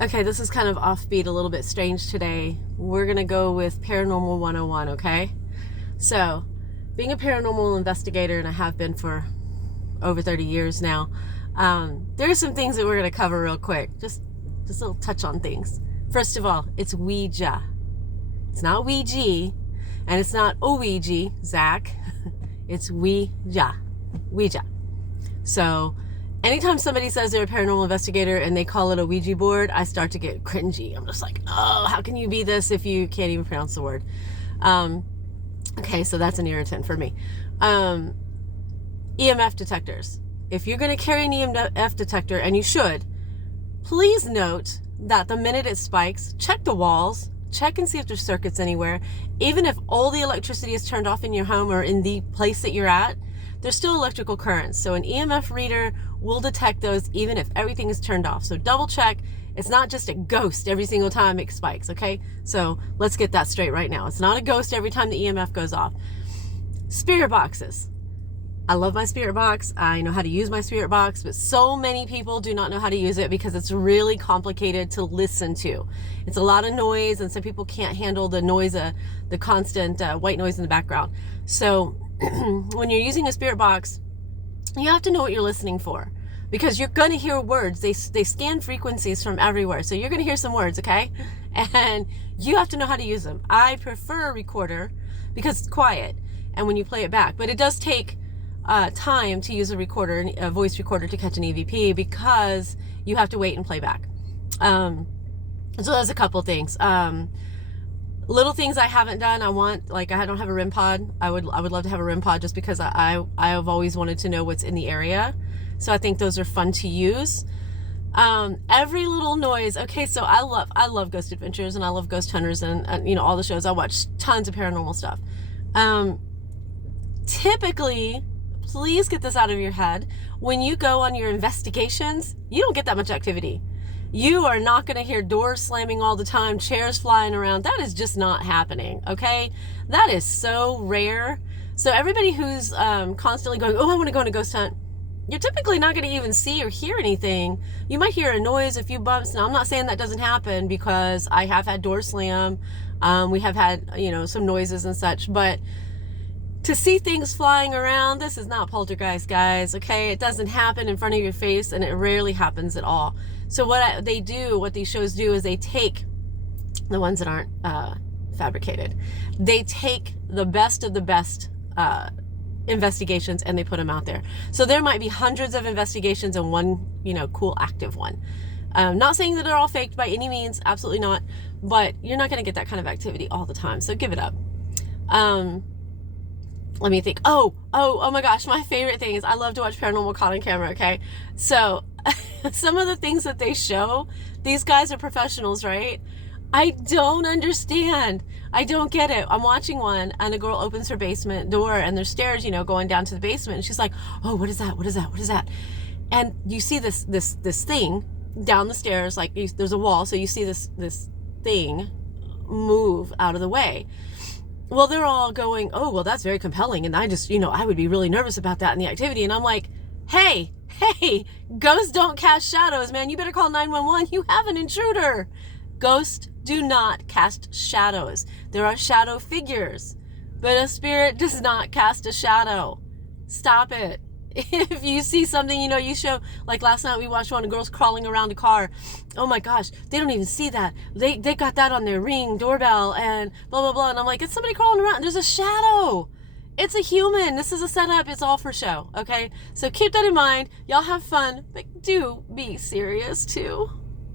Okay, this is kind of offbeat, a little bit strange today. We're going to go with Paranormal 101, okay? So, being a paranormal investigator, and I have been for over 30 years now, there are some things that we're going to cover real quick. Just a little touch on things. First of all, it's Ouija. It's not Ouija, and it's not Ouija, Zach. It's Ouija. Ouija. So, anytime somebody says they're a paranormal investigator and they call it a Ouija board, I start to get cringy. I'm just like, oh, how can you be this if you can't even pronounce the word? Okay, so that's an irritant for me. EMF detectors. If you're going to carry an EMF detector, and you should, please note that the minute it spikes, check the walls, check and see if there's circuits anywhere. Even if all the electricity is turned off in your home or in the place that you're at, there's still electrical currents. So an EMF reader will detect those even if everything is turned off. So double check. It's not just a ghost every single time it spikes, okay? So let's get that straight right now. It's not a ghost every time the EMF goes off. Spirit boxes. I love my spirit box. I know how to use my spirit box, but so many people do not know how to use it because it's really complicated to listen to. It's a lot of noise, and some people can't handle the noise, the constant white noise in the background. So when you're using a spirit box, you have to know what you're listening for, because you're going to hear words. They scan frequencies from everywhere. So you're going to hear some words, okay? And you have to know how to use them. I prefer a recorder because it's quiet and when you play it back, but it does take time to use a recorder, a voice recorder, to catch an EVP, because you have to wait and play back. So there's a couple things. Little things I haven't done. I don't have a REM pod. I would love to have a REM pod, just because I have always wanted to know what's in the area. So I think those are fun to use. Every little noise. Okay, so I love Ghost Adventures, and I love Ghost Hunters, and all the shows. I watch tons of paranormal stuff. Typically, please get this out of your head. When you go on your investigations, you don't get that much activity. You are not going to hear doors slamming all the time, chairs flying around. That is just not happening, okay? That is so rare. So everybody who's constantly going, oh, I want to go on a ghost hunt, you're typically not going to even see or hear anything. You might hear a noise, a few bumps. Now, I'm not saying that doesn't happen, because I have had doors slam. We have had, some noises and such, but to see things flying around, this is not poltergeist, guys, okay? It doesn't happen in front of your face, and it rarely happens at all. So what these shows do is they take the ones that aren't fabricated. They take the best of the best investigations, and they put them out there. So there might be hundreds of investigations and one, cool active one. Not saying that they're all faked by any means, absolutely not, but you're not going to get that kind of activity all the time, so give it up. Let me think. Oh my gosh, my favorite thing is I love to watch Paranormal Caught on Camera, okay? So some of the things that they show, these guys are professionals, right? I don't understand. I don't get it. I'm watching one, and a girl opens her basement door, and there's stairs, going down to the basement, and she's like, oh, what is that? What is that? What is that? And you see this thing down the stairs, like there's a wall, so you see this thing move out of the way. Well, they're all going, oh, well, that's very compelling, and I just, I would be really nervous about that in the activity. And I'm like, hey, ghosts don't cast shadows, man. You better call 911. You have an intruder. Ghosts do not cast shadows. There are shadow figures, but a spirit does not cast a shadow. Stop it. If you see something, you show, like last night we watched one of the girls crawling around a car. Oh my gosh, they don't even see that. They got that on their Ring doorbell and blah, blah, blah. And I'm like, it's somebody crawling around. There's a shadow. It's a human. This is a setup. It's all for show. Okay. So keep that in mind. Y'all have fun, but do be serious too.